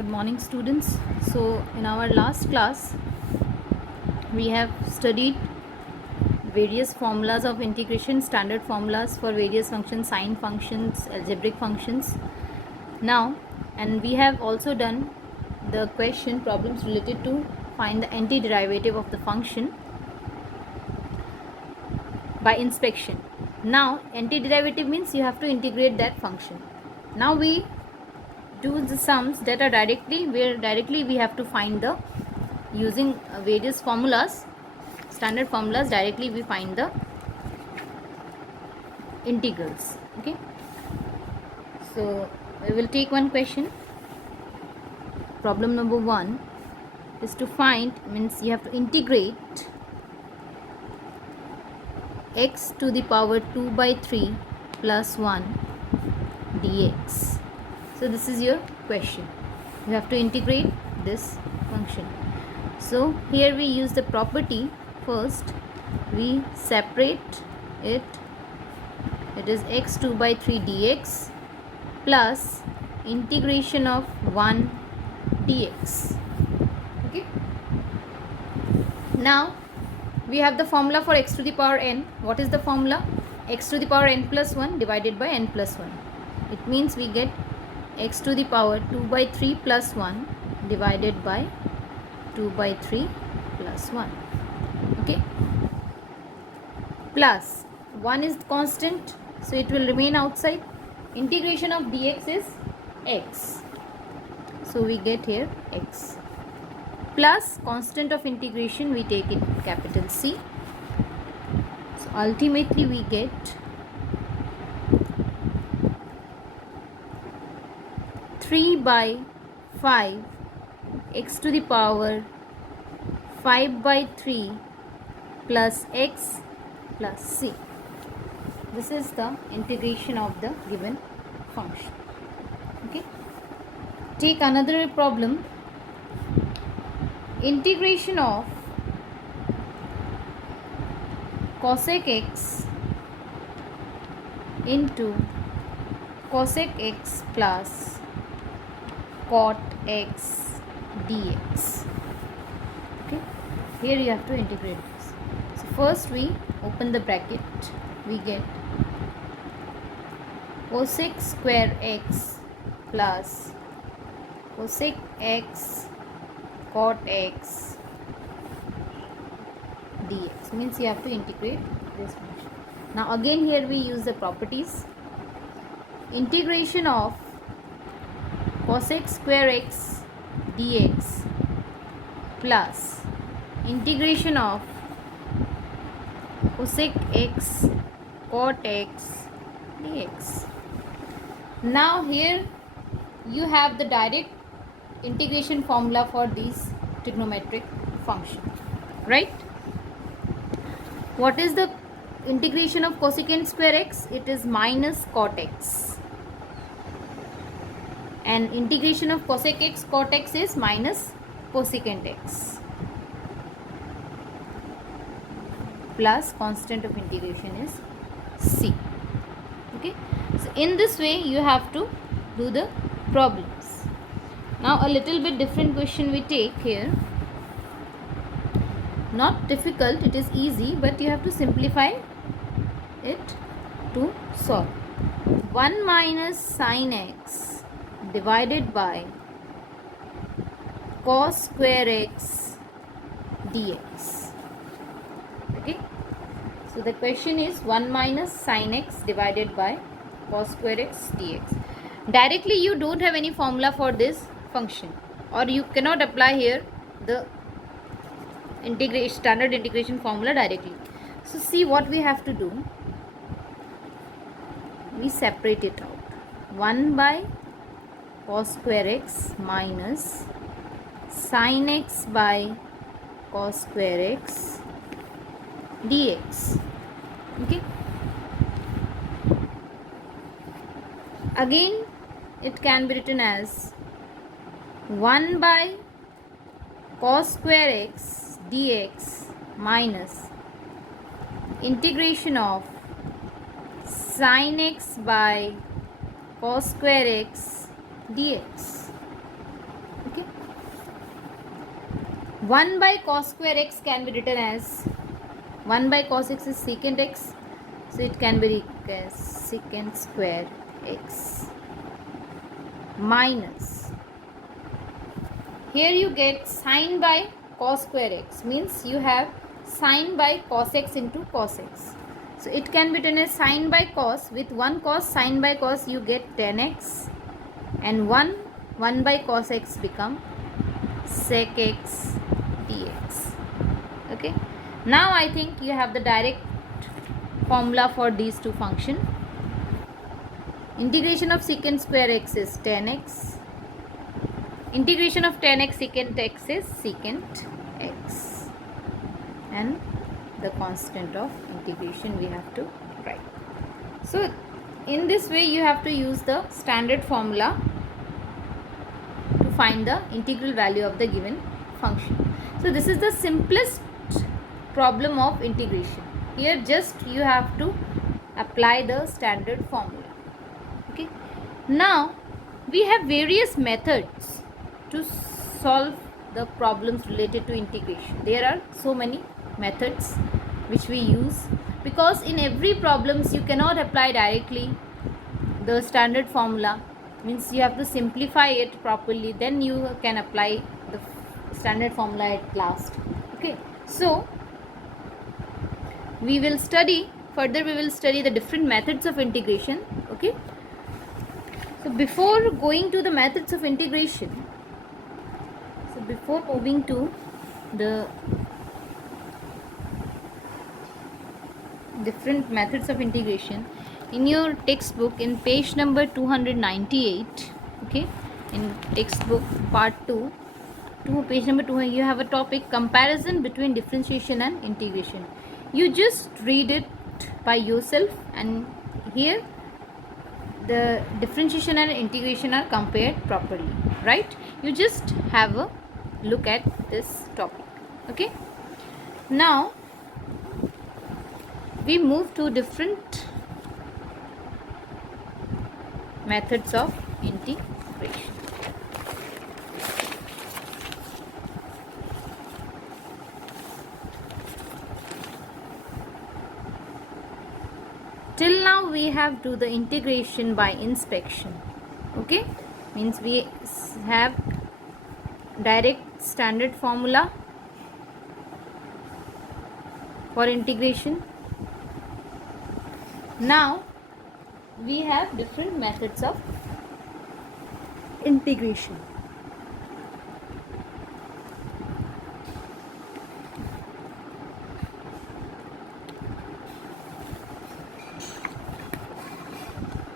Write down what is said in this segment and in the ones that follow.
Good morning, students. So in our last class we have studied various formulas of integration, standard formulas for various functions, sine functions, algebraic functions. Now, and we have also done the question problems related to find the antiderivative of the function by inspection. Now antiderivative means you have to integrate that function. Now we do the sums that are directly we have to find the using various formulas, standard formulas, directly we find the integrals. Okay, so we will take one question. Problem number 1 is to find, means you have to integrate x to the power 2 by 3 plus 1 dx. So this is your question. You have to integrate this function. So here we use the property. First we separate it. It is x 2 by 3 dx plus integration of 1 dx. Okay. Now we have the formula for x to the power n. What is the formula? X to the power n plus 1 divided by n plus 1. It means we get x to the power 2 by 3 plus 1 divided by 2 by 3 plus 1. Okay, plus 1 is constant, so it will remain outside. Integration of dx is x, so we get here x plus constant of integration, we take it capital C. So ultimately we get 3 by 5 x to the power 5 by 3 plus x plus c. This is the integration of the given function. Okay. Take another problem. Integration of cosec x into cosec x plus cot x dx. Okay, here you have to integrate this. So first we open the bracket, we get cosec square x plus cosec x cot x dx, means you have to integrate this function. Now again here we use the properties. Integration of cosec square x dx plus integration of cosec x cot x dx. Now here you have the direct integration formula for these trigonometric function, right? What is the integration of cosecant square x? It is minus cot x, and integration of cosec x cot x is minus cosecant x, plus constant of integration is c. Okay, so in this way you have to do the problems. Now a little bit different question we take here. Not difficult, it is easy, but you have to simplify it to solve. 1 minus sin x divided by cos square x dx. Okay, so the question is 1 minus sin x divided by cos square x dx. Directly you don't have any formula for this function, or you cannot apply here the standard integration formula directly. So see what we have to do. We separate it out. 1 by cos square x minus sin x by cos square x dx. Okay, again it can be written as 1 by cos square x dx minus integration of sin x by cos square x dx. 1 by cos square x can be written as 1 by cos x is secant x, so it can be written as secant square x minus, here you get sin by cos square x, means you have sin by cos x into cos x. So it can be written as sin by cos, with 1 cos sin by cos you get tan x, and 1 by cos x become sec x dx. Okay, now I think you have the direct formula for these two functions. Integration of secant square x is tan x. Integration of tan x secant x is secant x, and the constant of integration we have to write. So in this way you have to use the standard formula to find the integral value of the given function. So this is the simplest problem of integration. Here just you have to apply the standard formula. Okay, now we have various methods to solve the problems related to integration. There are so many methods which we use, because in every problems you cannot apply directly the standard formula, means you have to simplify it properly, then you can apply the standard formula at last. Okay, so we will study further, we will study the different methods of integration. Okay, so before going to the methods of integration, so before moving to the different methods of integration, in your textbook in page number 298, okay, in textbook part 2, page number 2, you have a topic comparison between differentiation and integration. You just read it by yourself, and here the differentiation and integration are compared properly, right? You just have a look at this topic. Okay, now we move to different methods of integration. Till now we have do the integration by inspection. Okay, means we have direct standard formula for integration. Now we have different methods of integration.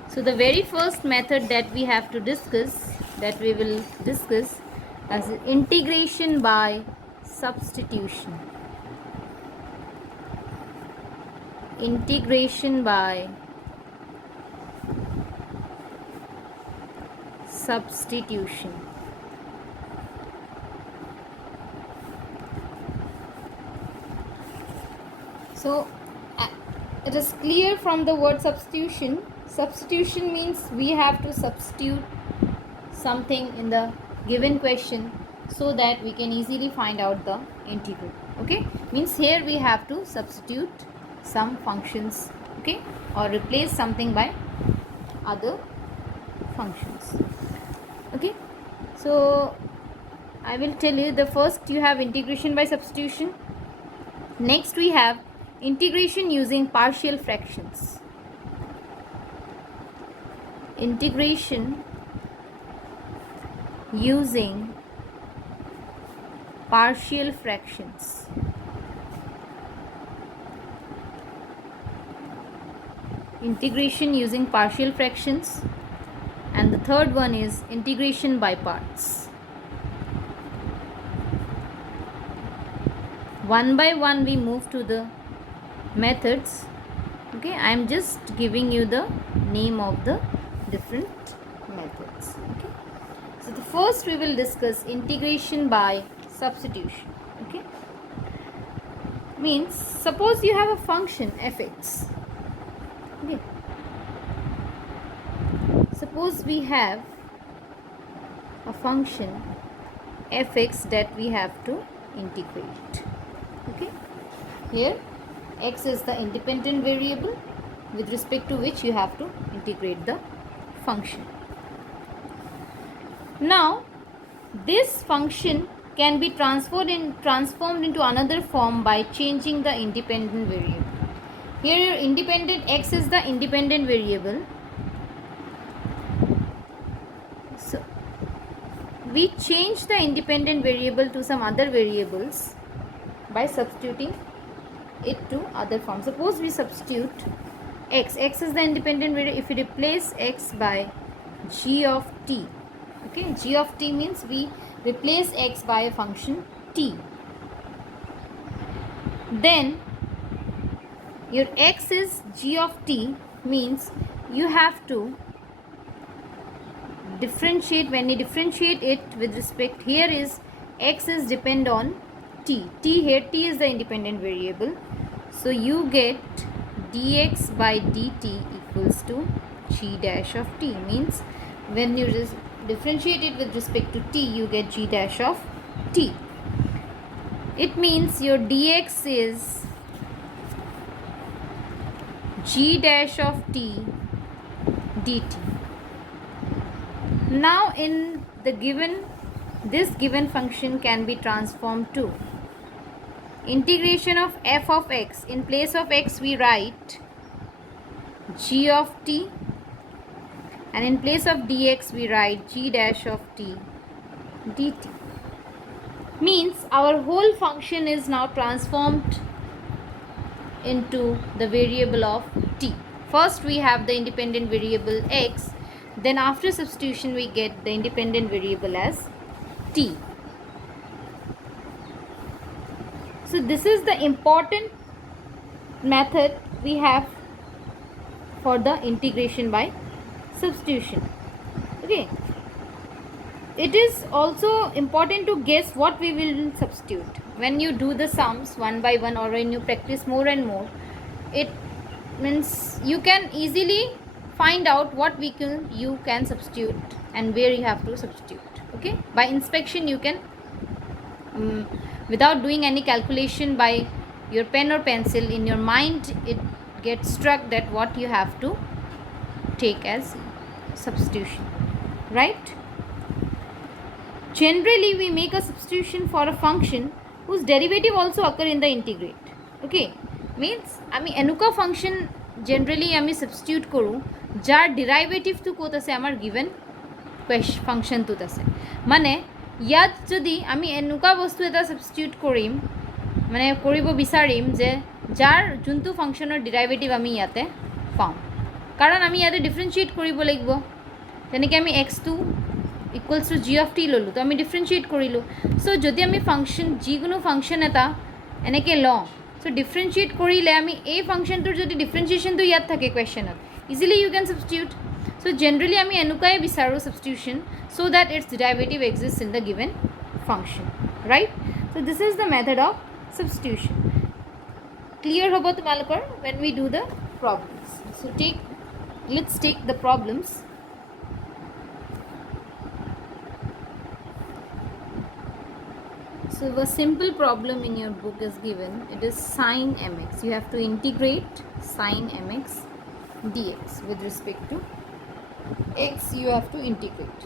So the very first method that we have to discuss, that we will discuss, as integration by substitution. Integration by substitution. So it is clear from the word substitution. Substitution means we have to substitute something in the given question so that we can easily find out the integral. Okay, means here we have to substitute some functions, okay, or replace something by other functions. Okay, so I will tell you, the first you have integration by substitution. Next we have integration using partial fractions. Integration using partial fractions. Integration using partial fractions. And the third one is integration by parts. One by one we move to the methods. Okay, I am just giving you the name of the different methods. Okay, so the first we will discuss integration by substitution. Okay, means suppose you have a function fx. Okay, suppose we have a function fx that we have to integrate. Okay, here x is the independent variable with respect to which you have to integrate the function. Now this function can be transformed into another form by changing the independent variable. Here your independent x is the independent variable. So we change the independent variable to some other variables by substituting it to other form. Suppose we substitute x is the independent variable. If we replace x by g of t, okay, g of t means we replace x by a function t, then your x is g of t means you have to differentiate. When you differentiate it with respect, here is x is depend on t, here t is the independent variable, so you get dx by dt equals to g dash of t, means when you just differentiate it with respect to t, you get g dash of t. It means your dx is g dash of t dt. Now in the this given function can be transformed to integration of f of x. In place of x we write g of t, and in place of dx we write g dash of t dt. Means our whole function is now transformed into the variable of t. First we have the independent variable x, then after substitution we get the independent variable as t. So this is the important method we have for the integration by substitution. Okay, it is also important to guess what we will substitute. When you do the sums one by one, or when you practice more and more, it means you can easily find out what you can substitute and where you have to substitute. Okay, by inspection you can without doing any calculation by your pen or pencil, in your mind it gets struck that what you have to take as substitution, right? Generally we make a substitution for a function whose derivative also occur in the integrate. Okay, means আমি এনেকুৱা function generally আমি substitute কৰোঁ যাৰ derivative to ক'ত আছে আমাৰ given function টোত আছে. মানে ইয়াত যদি আমি এনেকুৱা বস্তু এটা substitute কৰিম, মানে কৰিব বিচাৰিম যে যাৰ যোনটো ফাংচনৰ ডেৰিভেটিভ আমি ইয়াতে পাওঁ, কাৰণ আমি ইয়াতে ডিফাৰেন্সিয়েট কৰিব লাগিব. যেনেকৈ আমি x2 equals to g of t ল'লোঁ, তো আমি ডিফাৰেন্সিয়েট কৰিলোঁ. চ' যদি আমি ফাংচন যিকোনো ফাংচন এটা এনেকৈ লওঁ, চ' ডিফাৰেন্সিয়েট কৰিলে আমি এই ফাংচনটোৰ যদি ডিফাৰেন্সিয়েশ্যনটো ইয়াত থাকে কুৱেশ্যনত, easily you can substitute. So' generally আমি এনেকুৱাই বিচাৰোঁ substitution, so' that its derivative exist in the given function, right? So' this is the method of substitution. Clear hobo tumalokar when we do the problems. So let's take the problems. So a simple problem in your book is given. It is sin mx. You have to integrate sin mx dx with respect to x. You have to integrate.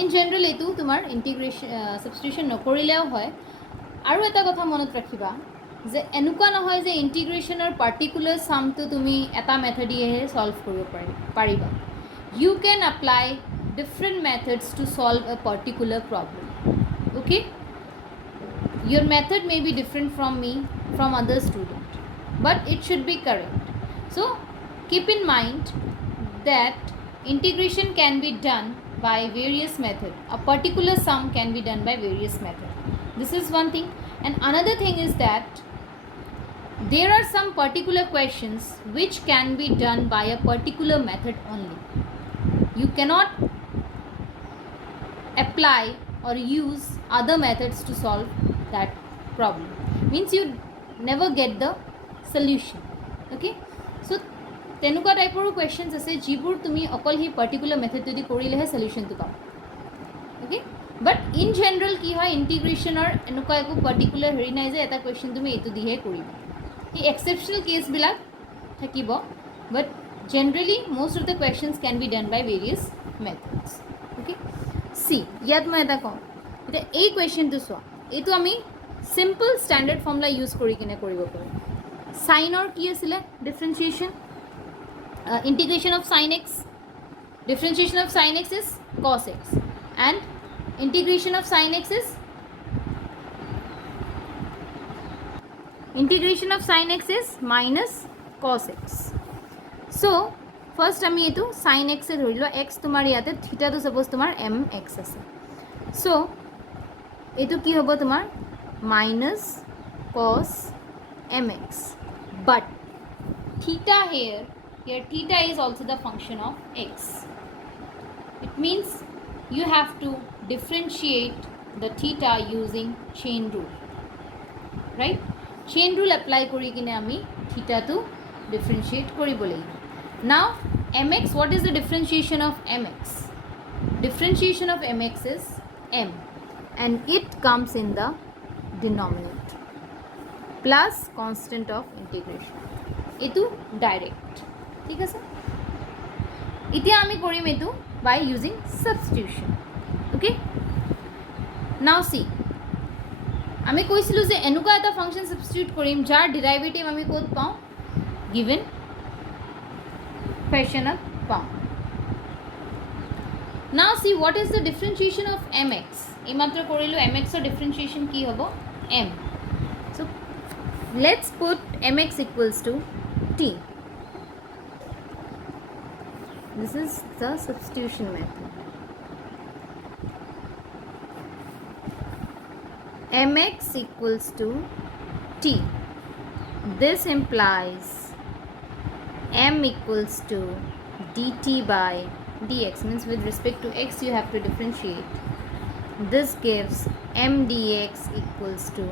In general etu tumar integration substitution nokorileo hoy. আৰু এটা কথা মনত ৰাখিবা যে এনেকুৱা নহয় যে ইন্টিগ্ৰেশ্যনৰ particular সামটো তুমি এটা মেথডেহে সলভ কৰিব পাৰিবা. ইউ কেন apply different methods to solve a particular problem. Okay, your method may be different from me, from other student, but it should be correct. So keep in mind that integration can be done by various methods. A particular sum can be done by various methods. This is one thing. And another thing is that there are some particular questions which can be done by a particular method only. You cannot apply or use other methods to solve that problem. Means you never get the solution. Okay, so tenuka type of questions ase jibur tumi okol hi particular method todi korilehe solution to pam. Okay but in general कि है इंटीग्रेशनर एनुका एको particular हेरि नाइ जे एटा question तुम एतु दिहे करिबा इ exceptional case बिलाक থাকিব but generally most of the questions can be done by various methods okay see ইয়াত মই এটা কম এটা এই কোৱেশ্চনটো চোৱা এইটো আমি সিম্পল স্ট্যান্ডার্ড ফর্মুলা ইউজ কৰি কিনে কৰিব পাৰো সাইনৰ কি আছিল ডিফাৰেন্সিয়েশন integration of sin x differentiation of sin x is cos x and integration of sin x is minus cos x so first আমি এটো sin x এ ধৰিলো x তোমাৰ ইয়াতে থিটা তো suppose তোমাৰ mx আছে so এটো কি হ'ব তোমাৰ minus cos mx but theta here theta is also the function of x it means you have to differentiate the theta using chain rule right chain rule apply kori kine ami theta to differentiate koribo lagibo now mx what is the differentiation of mx differentiation of mx is m and it comes in the denominator plus constant of integration etu direct ঠিক আছে এতিয়া আমি কৰিম এটো by using substitution okay now see আমি কৈছিলো যে এনুকা এটা function substitute কৰিম যাৰ ডেৰিভেটিভ আমি কোত পাও given ফ্যাশনত পাও now see what is the differentiation of mx এই মাত্র কৰিলো mx ৰ differentiation কি হ'ব m so let's put mx equals to t this is the substitution method mx equals to t this implies m equals to dt by dx means with respect to x you have to differentiate this gives m dx equals to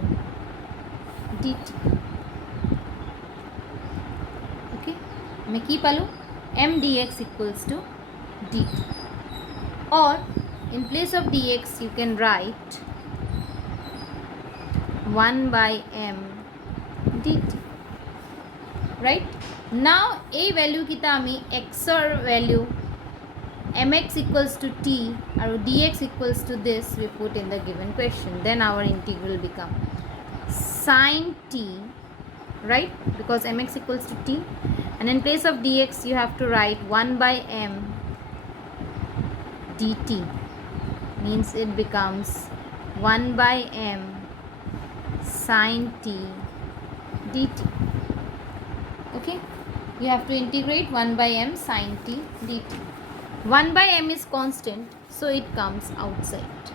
dt okay मैं की पालू m dx equals to dt or in place of dx you can write 1 by m dt right now a value kita ami x or value mx equals to t or dx equals to this we put in the given question then our integral become sin t right because mx equals to t and in place of dx you have to write 1 by m dt means it becomes 1 by m sin t dt okay you have to integrate 1 by m sin t dt 1 by m is constant so it comes outside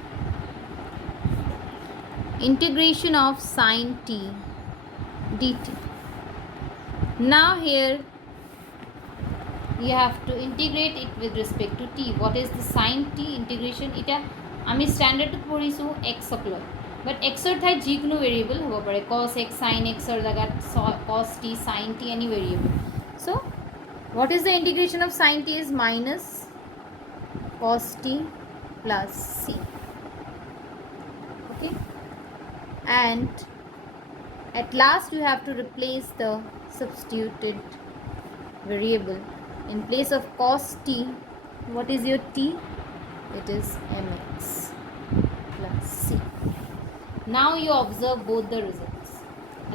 integration of sin t dt now here you have to integrate it with respect to t what is the sin t integration eta ami standard to porisu x apply but x or thai jikunu variable hobo pare cos x sin x or jagat cos t sin t any variable so what is the integration of sin t is minus cos t plus c okay and at last you have to replace the substituted variable in place of cos t what is your t it is mx plus c now you observe both the results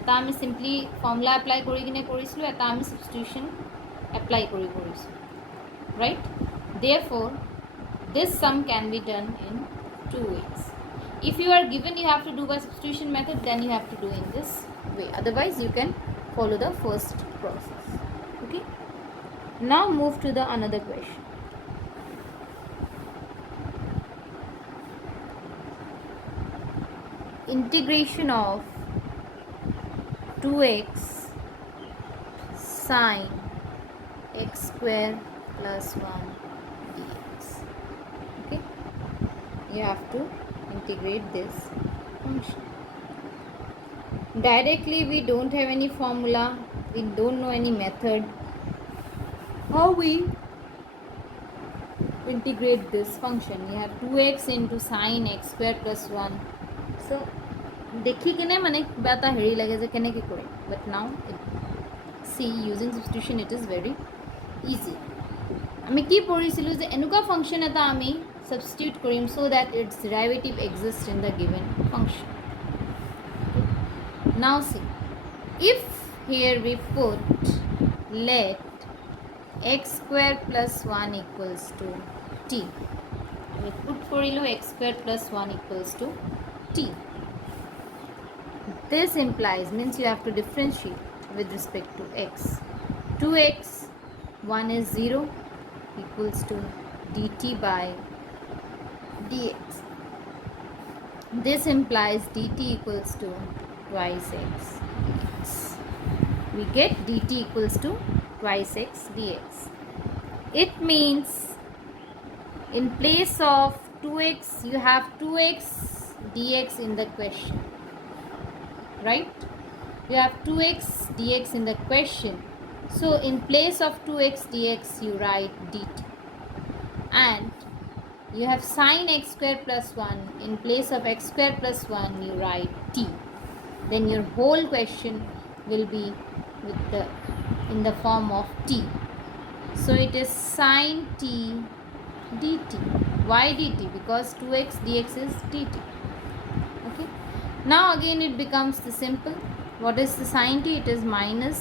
eta ami simply formula apply kori kine korislu eta ami substitution apply korisu right therefore this sum can be done in two ways if you are given you have to do by substitution method then you have to do in this way otherwise you can follow the first process okay now move to the another question integration of 2x sin x square plus 1 dx okay you have to integrate this function directly we don't have any formula we don't know any method how we integrate this function. You have 2x into sine x square plus 1. So দেখি কিনে মানে কিবা এটা হেৰি লাগে যে কেনেকৈ কৰিম, but now see using substitution it is very easy. আমি কি পঢ়িছিলোঁ যে এনেকুৱা ফাংচন এটা আমি substitute Karim so that its derivative exists in the given function. Now see, if here we put let x square plus 1 equals to t, we put কৰিলোঁ x square plus 1 equals to t. This implies, means you have to differentiate with respect to x. 2x, 1 is 0, equals to dt by dx. This implies dt equals to twice x dx. We get dt equals to twice x dx. It means in place of 2x, you have 2x dx in the question, right? You have 2x dx in the question. So in place of 2x dx, you write dt. And you have sine x square plus 1. In place of x square plus 1, you write t. Then your whole question will be in the form of t. So it is sine t dt. Why dt? Because 2x dx is dt. Okay. Now again it becomes the simple. What is the sine t? It is minus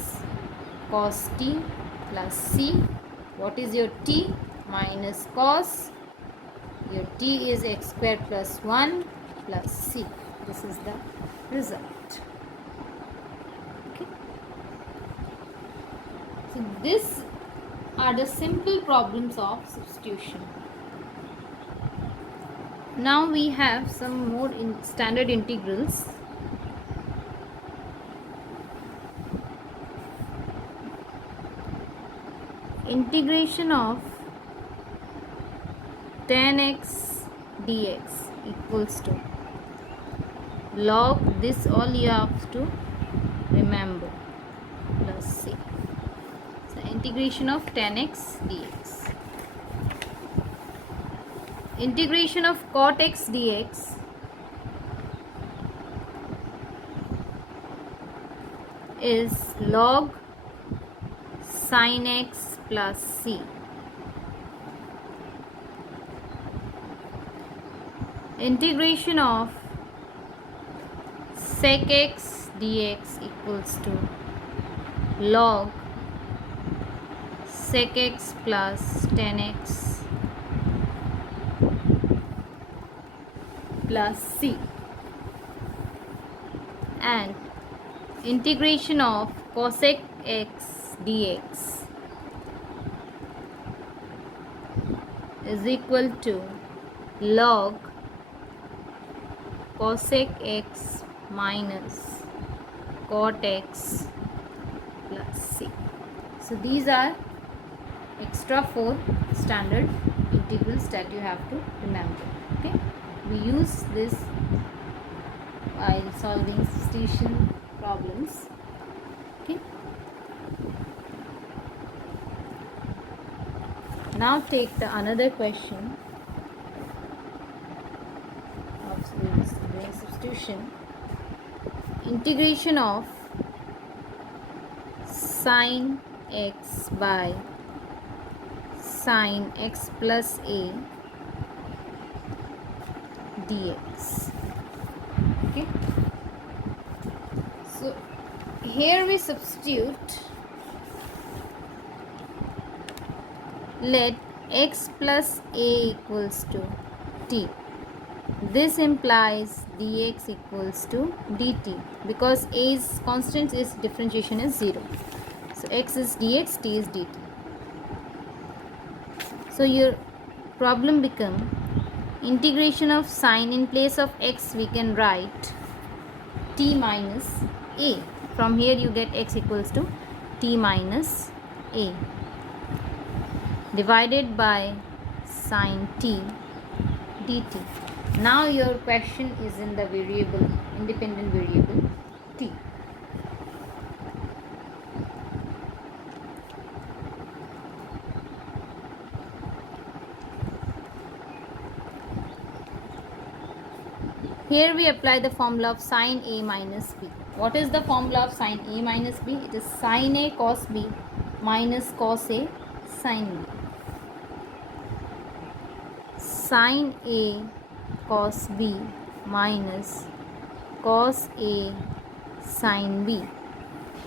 cos t plus c. What is your t? Minus cos. Your t is x square plus 1 plus c. This is the result. Okay. So these are the simple problems of substitution. Now we have some more standard integrals. Integration of tan x dx equals to log this, all you have to remember, plus c. So integration of tan x dx. Integration of cot x dx is log sin x plus c. Integration of sec x dx equals to log sec x plus tan x plus c. And integration of cosec x dx is equal to log cosec x minus cot x plus c. So these are extra 4 standard integrals that you have to remember. Okay, we use this while solving substitution problems. Okay, now take the another question of substitution. Integration of sin x by sin x plus a dx. Okay, so here we substitute, let x plus a equals to t. This implies dx equals to dt, because a's constant is differentiation is 0. So x is dx, t is dt. So your problem become integration of sine. In place of x we can write t minus a. From here you get x equals to t minus a divided by sine t dt. Now your question is in the variable, independent variable t. Here we apply the formula of sine A minus B. What is the formula of sine A minus B? It is sine A cos B minus cos A sine B. Sine A cos B minus cos A sine B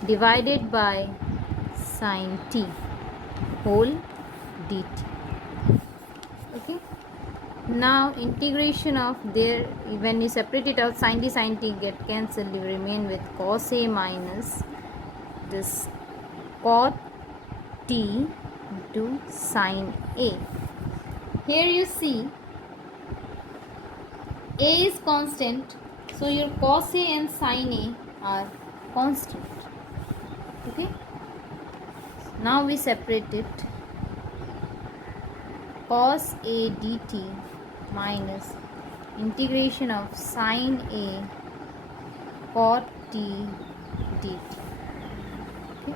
divided by sine T whole dt. Okay. Now integration of there, when you separate it out, sin t get cancelled, you remain with cos A minus this cot t into sin A. Here you see A is constant, so your cos A and sin A are constant. Okay. Now we separate it. Cos A dt minus integration of sin A cot t dt. Okay.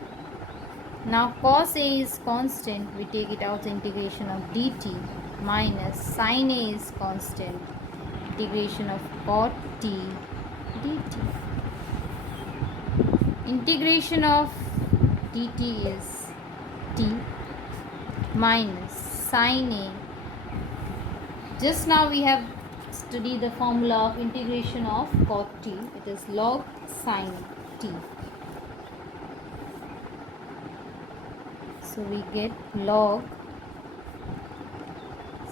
Now cos A is constant, we take it out, the integration of dt minus sin A is constant, integration of cot t dt. Integration of dt is t minus sin A. Just now we have studied the formula of integration of cot t. It is log sin t. So we get log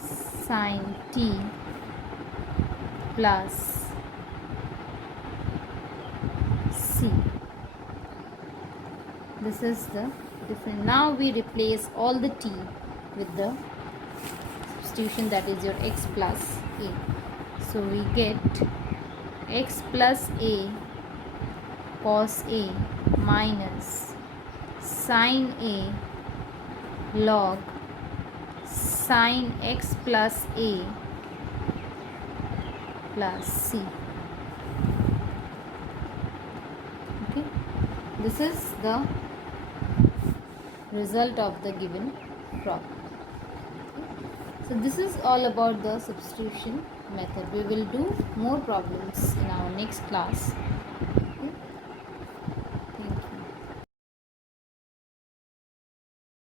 sin t plus c. This is the difference. Now we replace all the t with the substitution, that is your x plus a. So we get x plus a cos A minus sin A log sin x plus A plus c. Okay, this is the result of the given problem. So this is all about the substitution method. We will do more problems in our next class.